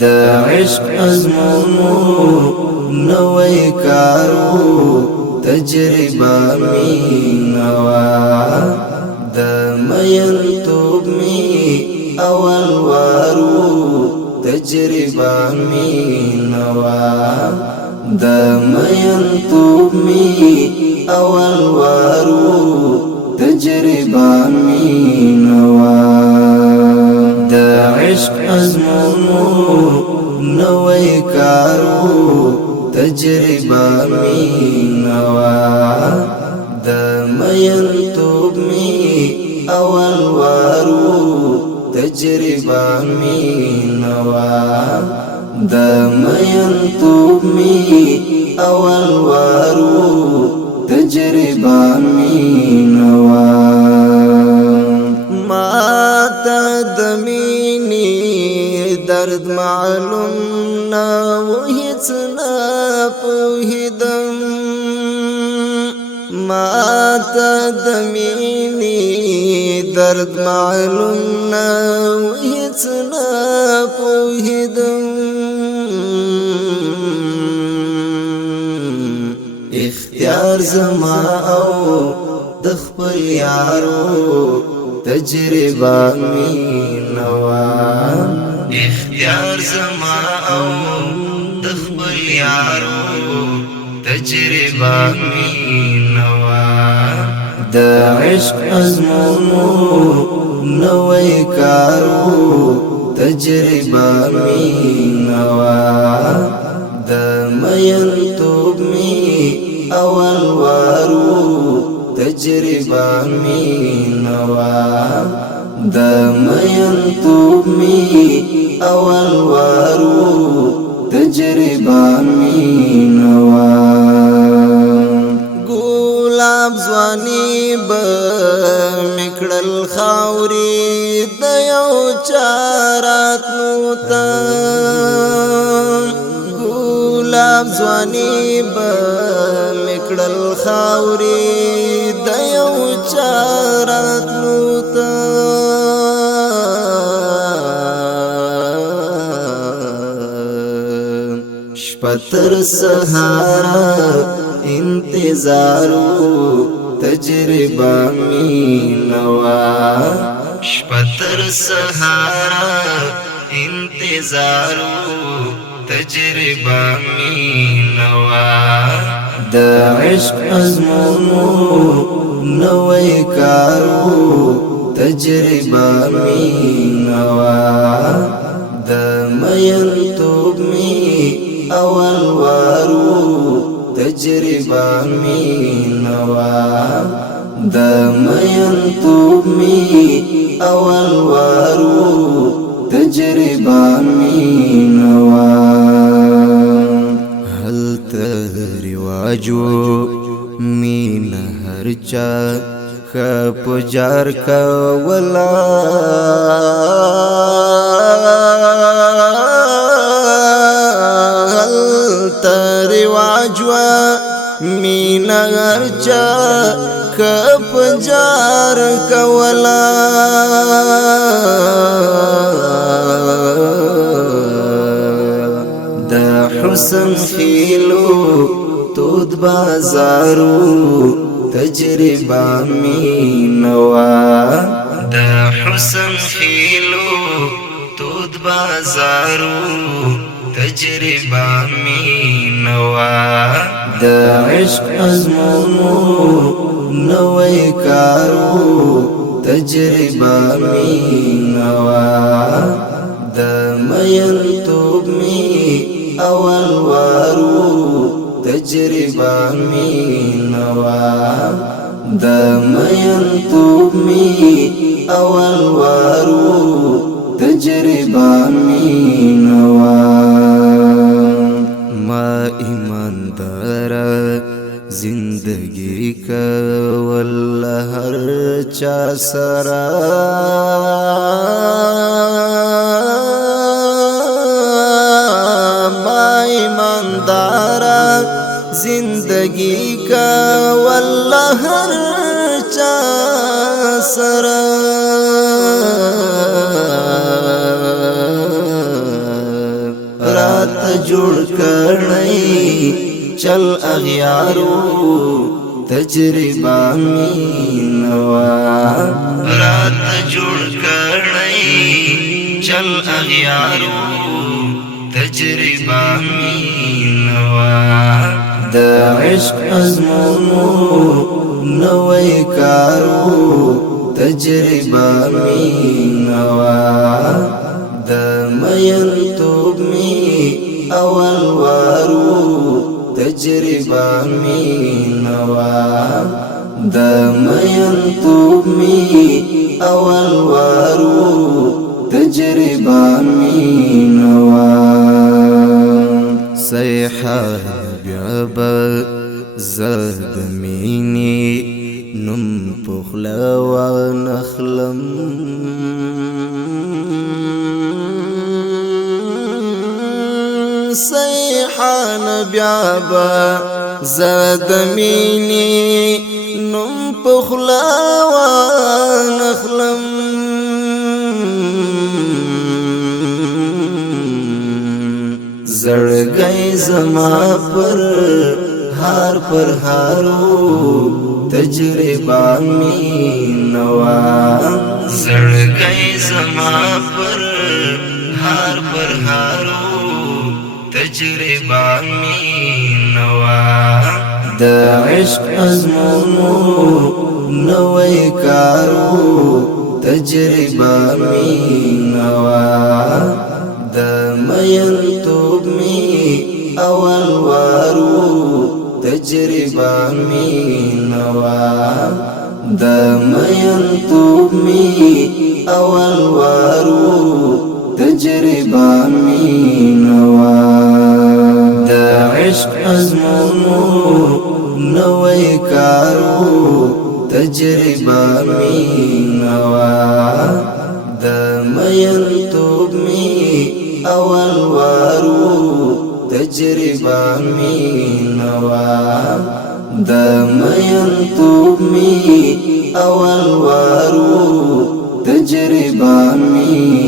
دا عشق ازمونو نوی کارو تجربه مینوا دا مین توب می اول وارو تجربه مینوا دا مین توب می اول وارو تجربه مینوا دا عشق ازمونو نوی کارو تجربه مینوا دا مین توب می اول وارو تجربه مینوا دا مین توب می اول وارو تجربه مینوا ما تا د مینې درد معلوم نه و هیڅ نه پوهېدم ما تا د مینې درد معلوم نه و هیڅ نه پوهېدم اختیار زما او د خپل یارو تجربه مینوا اختیار زما او د خپل یارو تجربه مینوا د عشق ازمونو نوی کارو تجربه مینوا د مین توب می اول وارو تجربه مینوا دا مین توب می اول وارو تجربه مینوا ګلاب ځواني به میکړل خاوري د یو چاراتلو ته ګلاب ځواني به میکړل خاوري د یو چاراتلو ته شپه تر سهاره انتظارو تجربه مینوا شپه تر سهاره انتظارو تجربه مینوا د عشق ازمونو نوی کارو تجربه مینوا د مین توب می اول وارو تجربه مینوا د مین توب می اول وارو تجربه مینوا هلته رواجو مین هرچا خپ جار کولا هلته رواجو مین هرچا خپ جار کولا حسن خیلو تود بازارو تجربه مینوا دا حسن خیلو تود بازارو تجربه مینوا دا عشق ازمونو نوی کارو تجربه مینوا دا مین توب می اول وارو تجربه مینوا دا مین توب می اول وارو تجربه مینوا ما ایماندار زندگی کا والله هر چا سرا زندگی کا والله هر چا سرا رات جوړ کړی چل اغیارو تجربه مینوا رات جوړ کړی چل اغیارو تجربه مینوا د عشق ازمونو نوې کارو تجربه مینوا د مین توب می اول وارو تجربه مینوا د مین توب می اول وارو تجربه مینوا صیحه بیابا زاد مینی نم پخلا و نخلم صیحان بیابا زاد مینی نم پخلا و نخلم زړګی زما پر هارو تجربه مینوا زړګی زما پر هارو تجربه مینوا د عشق ازمونو نوې کارو تجربه مینوا د مین توب می اول وارو تجربه مینوا د مین توب می اول وارو تجربه مینوا د عشق ازمونو نوې کارو تجربه مینوا د مین توب می اول وارو تجربه مینوا د مین توب می اول وارو تجربه مینوا